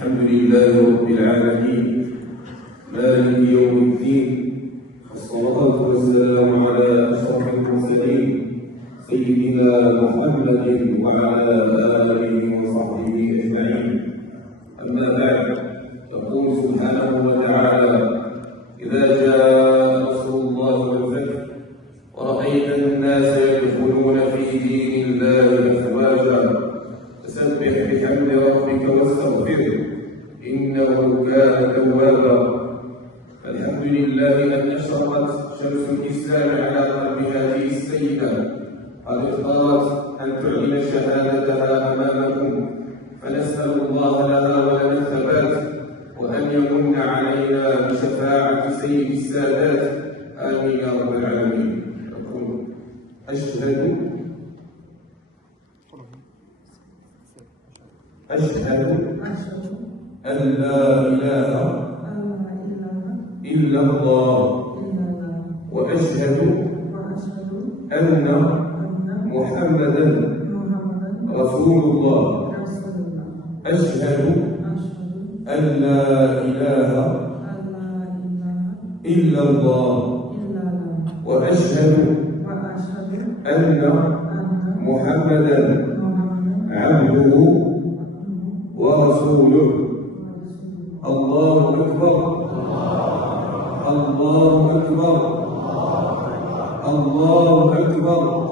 الحمد لله رب العالمين مالك يوم الدين، الصلاة والسلام على أشرف المرسلين سيدنا محمد وعلى آله وصحبه أجمعين. أما بعد، يقول سبحانه وتعالى: إذا جاء نصر الله والفتح ورأيت الناس يدخلون في دين الله أفواجا فسبح بحمد ربك واستغفره إنه كان توابا. الحمد لله أن أشرقت شمس الإسلام على قلب هذه السيدة، قد اختارت أن تعلن شهادتها أمامكم، فنسأل الله لها ولنا الثبات وأن يمن علينا بشفاعة سيد السادات، آمين يا رب العالمين. أشهد أن لا إله إلا الله، وأشهد أن محمدا رسول الله. أشهد أن لا إله إلا الله، وأشهد أن محمدا عبده ورسوله. الله أكبر، الله أكبر، الله أكبر.